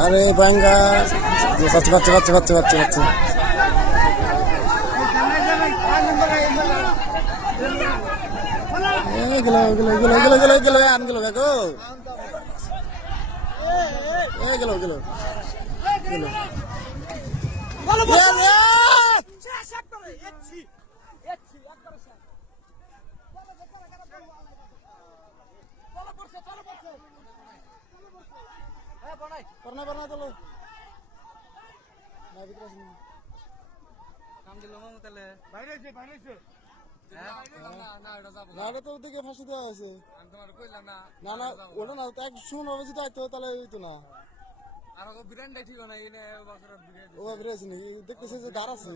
আরে বাঙ্গা বাচ্চা বাচ্চা বাচ্চা বাচ্চা বাচ্চা বাচ্চা গেল গেল গেল গেল গেল গেল আন গেল দেখো গেল গেল গেল পড়না পড়না চলো না ভিতরে আসুন কাম দিল মামু তাহলে বাইরে এসে না এটা তো ওদিকে ফাঁসি দেওয়া হয়েছে আমি তোমার কইলাম না না না ওটা না তো এক শুন হবে যেটা তো তাহলে হইতো না আর ও বিরানটাই ঠিক না এনে বছর বিরান ও বিরাজ নি দেখতেছে যে দাঁড় আছে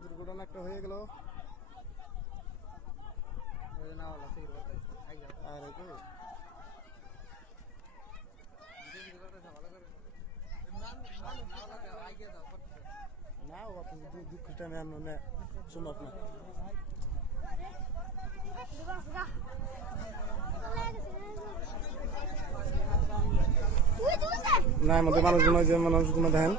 দুর্ঘটনা একটা হয়ে গেল না হলো সেই আরে তো না ও আপনি দুঃখটা নেন না সম্ভব না না আমাদের মানুষগুলো যে মানুষগুলো দেখেন